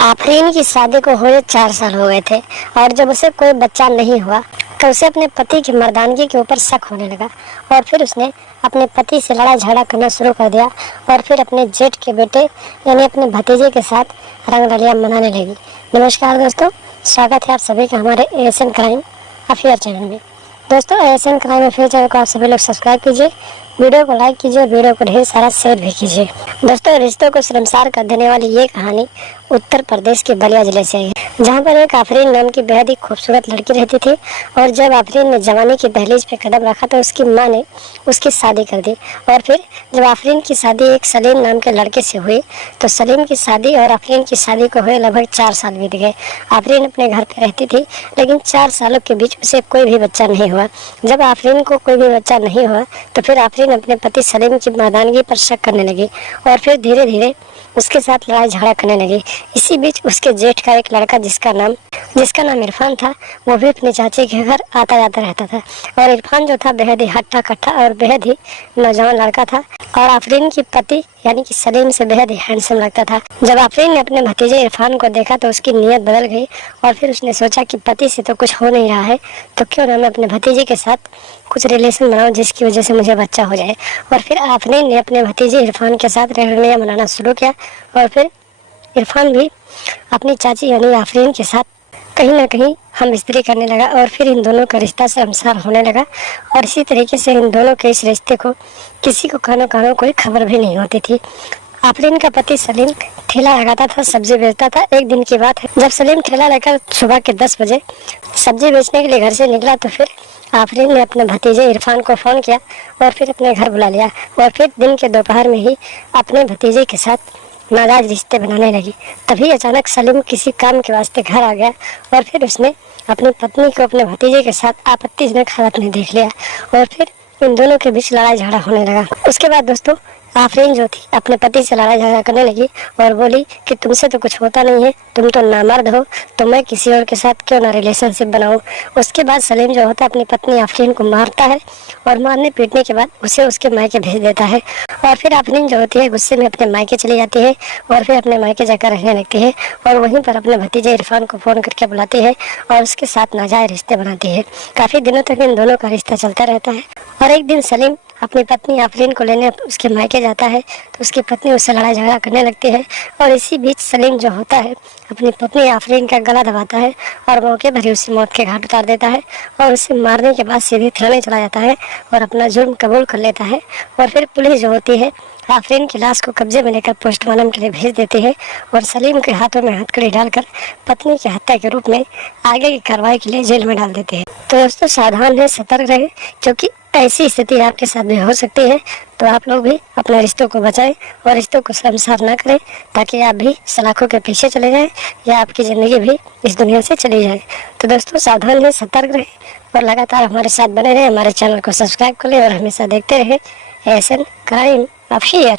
आफरीन की शादी को हुए 4 साल हो गए थे और जब उसे कोई बच्चा नहीं हुआ तो उसे अपने पति की मर्दानगी के ऊपर शक होने लगा और फिर उसने अपने पति से लड़ाई झगड़ा करना शुरू कर दिया और फिर अपने जेठ के बेटे यानी अपने भतीजे के साथ रंग रलियां मनाने लगी। नमस्कार दोस्तों, स्वागत है आप सभी का हमारे एशियन क्राइम अफेयर चैनल में। दोस्तों, एशियन क्राइम अफेयर चैनल को आप सभी लोग सब्सक्राइब कीजिए, वीडियो को लाइक कीजिए, वीडियो को ढेर सारा शेयर भी कीजिए। दोस्तों, रिश्तों को शर्मसार कर देने वाली ये कहानी उत्तर प्रदेश के बलिया जिले से आई है, जहाँ पर एक आफरीन नाम की बेहद ही खूबसूरत लड़की रहती थी और जब आफरीन ने जवानी की दहलीज पे कदम रखा तो उसकी माँ ने उसकी शादी कर दी। और फिर जब आफरीन की शादी एक सलीम नाम के लड़के से हुई तो सलीम की शादी और आफरीन की शादी को हुए लगभग 4 साल बीत गए। आफरीन अपने घर पे रहती थी लेकिन 4 सालों के बीच उसे कोई भी बच्चा नहीं हुआ। जब आफरीन को कोई भी बच्चा नहीं हुआ तो फिर आफरीन अपने पति सलीम की मर्दानगी पर शक करने लगी और फिर धीरे धीरे उसके साथ लड़ाई झगड़ा करने लगी। इसी बीच उसके जेठ का एक लड़का जिसका नाम इरफान था, वो भी अपने चाची के घर आता जाता रहता था। और इरफान जो था बेहद ही हट्टा कट्टा और बेहद ही नौजवान लड़का था और आफरीन की पति यानी कि सलीम से बेहद ही हैंडसम लगता था। जब आफरीन ने अपने भतीजे इरफान को देखा तो उसकी नीयत बदल गई और फिर उसने सोचा कि पति से तो कुछ हो नहीं रहा है तो क्यों ना मैं अपने भतीजे के साथ कुछ रिलेशन बनाऊं जिसकी वजह से मुझे बच्चा हो जाए। और फिर आफरीन ने अपने भतीजे इरफान के साथ रंगलियां मनाना शुरू किया और फिर इरफान भी अपनी चाची यानी आफरीन के साथ कहीं ना कहीं हम स्त्री करने लगा और फिर इन दोनों का रिश्ता शर्मसार होने लगा। और इसी तरीके से इन दोनों के इस रिश्ते को किसी को कानो कानो कोई खबर भी नहीं होती थी। आफरीन का पति सलीम ठेला लगाता था, सब्जी बेचता था। एक दिन की बात है, जब सलीम ठेला लेकर सुबह के 10 बजे सब्जी बेचने के लिए घर से निकला तो फिर आफरीन ने अपने भतीजे इरफान को फ़ोन किया और फिर अपने घर बुला लिया और फिर दिन के दोपहर में ही अपने भतीजे के साथ नाजायज रिश्ते बनाने लगी। तभी अचानक सलीम किसी काम के वास्ते घर आ गया और फिर उसने अपनी पत्नी को अपने भतीजे के साथ आपत्तिजनक हालत में देख लिया और फिर इन दोनों के बीच लड़ाई झगड़ा होने लगा। उसके बाद दोस्तों आफरीन जो थी अपने पति से लड़ाई झगड़ा करने लगी और बोली कि तुमसे तो कुछ होता नहीं है, तुम तो नामर्द हो, तो मैं किसी और के साथ क्यों ना रिलेशनशिप बनाऊं। उसके बाद सलीम जो होता है अपनी पत्नी आफरीन को मारता है और मारने पीटने के बाद उसे उसके मायके भेज देता है और फिर आफरीन जो होती है गुस्से में अपने मायके चली जाती है और फिर अपने मायके जाकर रहने लगती है और वहीं पर अपने भतीजे इरफान को फ़ोन करके बुलाती है और उसके साथ नाजायज रिश्ते बनाती है। काफ़ी दिनों तक इन दोनों का रिश्ता चलता रहता है और एक दिन सलीम अपनी पत्नी आफरीन को लेने उसके मायके जाता है तो उसकी पत्नी उससे लड़ाई झगड़ा करने लगती है और इसी बीच सलीम जो होता है अपनी पत्नी आफरीन का गला दबाता है और मौके पर ही उसे मौत के घाट उतार देता है और उसे मारने के बाद सीधे थाने चला जाता है और अपना जुर्म कबूल कर लेता है। और फिर पुलिस जो होती है आफरीन की लाश को कब्जे में लेकर पोस्टमार्टम के लिए भेज देती है और सलीम के हाथों में हथकड़ी डालकर पत्नी की हत्या के रूप में आगे की कार्रवाई के लिए जेल में डाल देते हैं। तो दोस्तों सावधान है, सतर्क रहे, क्योंकि ऐसी स्थिति आपके साथ भी हो सकती है। तो आप लोग भी अपने रिश्तों को बचाएं और रिश्तों को शर्मसार ना करें ताकि आप भी सलाखों के पीछे चले जाएं या आपकी ज़िंदगी भी इस दुनिया से चली जाए। तो दोस्तों सावधान रहें, सतर्क रहें और लगातार हमारे साथ बने रहें। हमारे चैनल को सब्सक्राइब कर लें और हमेशा देखते रहें एशियन क्राइम अफेयर।